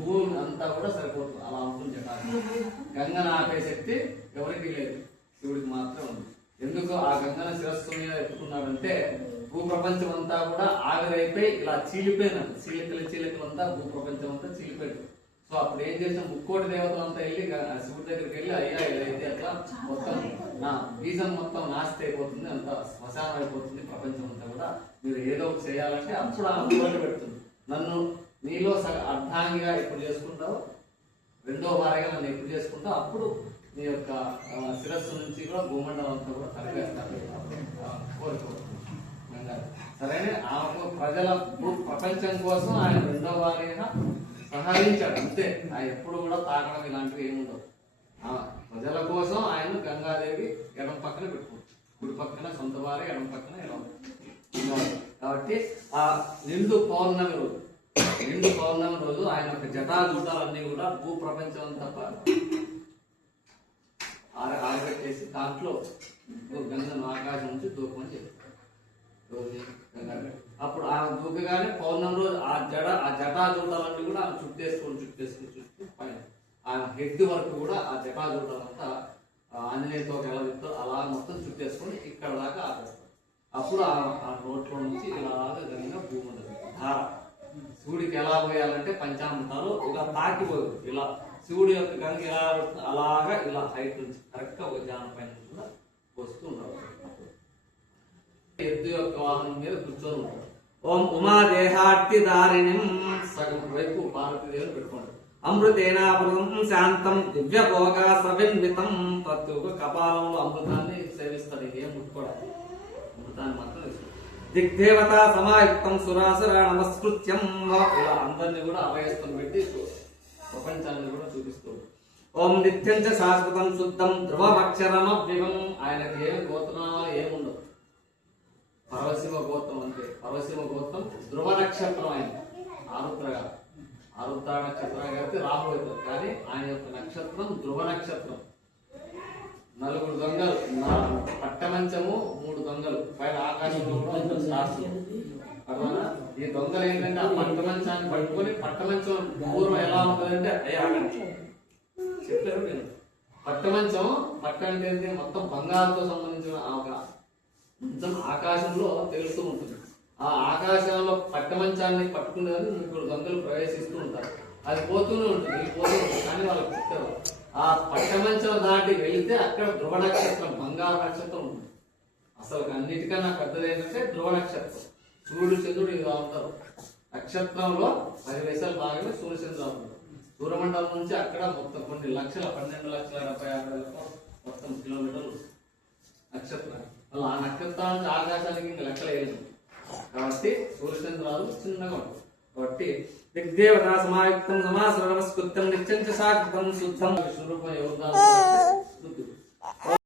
భూమి అంతా కూడా సరిపోతుంది, అలా ఉంటుంది జటాలు. గంగను ఆపే శక్తి ఎవరికి లేదు, శివుడికి మాత్రం ఉంది. ఎందుకు ఆ గంగన శిరస్సు మీద ఎత్తుకున్నాడంటే భూప్రపంచం అంతా కూడా ఆవిరైపోయి ఇలా చీలిపోయినట్టు, చీలికలు అంతా భూప్రపంచం అంతా చీలిపోయింది. సో అప్పుడు ఏం చేసాం, ముక్కోటి దేవతలంతా వెళ్ళి శివుడి దగ్గరికి వెళ్ళి అయ్యా ఇదైతే అట్లా మొత్తం నా బీజం మొత్తం నాశనం అయిపోతుంది, అంత శ్మశానం అయిపోతుంది ప్రపంచం అంతా కూడా, మీరు ఏదో ఒకటి చేయాలంటే అప్పుడు ఆ కోరిక పెడుతుంది. నన్ను నీలో అర్ధాంగిగా ఎప్పుడు చేసుకుంటావు, రెండో వారిగా నన్ను ఎప్పుడు చేసుకుంటావు, అప్పుడు నీ యొక్క శిరస్సు నుంచి కూడా భూమండలం అంతా కూడా తరివేస్తారు కోరుకోవచ్చు. సరైన ఆమెకు ప్రజల ప్రపంచం కోసం ఆయన రెండో వారిగా సహాయించాడు అంతే. ఆయన ఎప్పుడు కూడా తాగడం ఇలాంటివి ఏముండవు. ప్రజల కోసం ఆయన గంగాదేవి ఎడం పక్కన పెట్టుకుంటాడు, కుడి పక్కన సొంత వారి, ఎడం పక్కన ఎడం. కాబట్టి ఆ నిండు పౌర్ణమి రోజు ఆయన యొక్క జటాజూటాలన్నీ కూడా భూప్రపంచం అంతా ఆరబెట్టేసి దాంట్లో గంగను ఆకాశం నుంచి దూకమని చెప్పారు. అప్పుడు ఆ దూకగానే పౌర్ణమి రోజు ఆ జటాజూటాలన్నీ కూడా ఆమె చుట్టేసుకుని పైన ఆ హెడ్ వరకు కూడా ఆ జటాజూటాలంతా ఆంజనేయతో ఎలా చెప్తారు అలా మొత్తం చుట్టేసుకొని ఇక్కడ దాకా ఆపేస్తారు. అప్పుడు ఆ నోట్లో నుంచి ఇలాగా గంగ భూమి ధార శివుడికి ఎలా పోయాలంటే పంచామృతాలు ఇలా తాకిపోదు, ఇలా శివుడి యొక్క గంగ ఎలా అలాగా ఇలా హైట్ నుంచి కరెక్ట్ గా ఒక జాన పైన కూడా వస్తూ ఉంటారు. ఎద్దు యొక్క వాహనం మీద కూర్చొని ఉంటాడు. ఓం ఉమాదేహార్తి దారిణి సగం వైపు భారతీదేవుని పెట్టుకోండి. అమృతేనామృతం శాంతం దివ్యభోగ సవిన్వితం ప్రతి ఒక్క కపాలంలో అమృతాన్ని సేవిస్తాడు, ఏం ముట్టుకోవడానికి అమృతాన్ని మాత్రం తీసుకుంటాడు. దిగ్దేవత సమాయుక్తం సురాసుర నమస్కృత్యం ఇలా అందరినీ కూడా అభయస్థం పెట్టి ప్రపంచాన్ని కూడా చూపిస్తూ. ఓం నిత్యం చ శాశ్వతం శుద్ధం ధ్రువమక్షరమవ్యవం. ఆయనకి ఏమి గోత్రనామాలు ఏముండవు, పరవశివ గోత్రం అంతే. పరవశివ గోత్రం ధ్రువ నక్షత్రం, ఆయన ఆరుద్ర నక్షత్రం కాబట్టి రాహుడు అవుతారు, కానీ ఆయన యొక్క నక్షత్రం ధ్రువ నక్షత్రం. 4 దొంగలు, పట్టమంచము 3 దొంగలు పైన ఆకాశంలో కూడా. ఈ దొంగలు ఏంటంటే ఆ పట్టమంచాన్ని పట్టుకొని, పట్టమంచం పూర్వం ఎలా ఉంటుందంటే చెప్పారు నేను, పట్టమంచం పట్ట అంటే మొత్తం బంగారంతో సంబంధించిన మంచం ఆకాశంలో తెలుస్తూ ఉంటుంది. ఆ ఆకాశంలో పట్టమంచాన్ని పట్టుకునేది 3 దొంగలు ప్రవేశిస్తూ ఉంటారు. అది పోతూనే ఉంటుంది, వెళ్ళిపోతూ ఉంటుంది, కానీ వాళ్ళకి చెప్తారు ఆ పట్టమంచం దాటి వెళితే అక్కడ ధ్రువ నక్షత్రం, బంగారు నక్షత్రం ఉంటుంది. అసలు అన్నిటికన్నా పెద్దది ఏంటంటే ధ్రువ నక్షత్రం. సూర్యుడు చంద్రుడు ఇలా ఉంటారు. నక్షత్రంలో 10 పైసలు బాగానే సూర్యచంద్రుడు ఉంటారు. సూర్యమండలం నుంచి అక్కడ మొత్తం కొన్ని లక్షల 12,76,000 మొత్తం కిలోమీటర్లు నక్షత్రం. అలా ఆ నక్షత్రాల నుంచి ఆకాశానికి ఇంకా లెక్కలేదు కాబట్టి సూర్యచంద్రాలు చిన్నగా ఉంటాయి. కాబట్టి దిగ్దేవత సమాయుక్తం సమాసర నమస్కృత్యం నిత్యం చ శాశ్వతం శుద్ధం. విష్ణు రూపం ఎవరు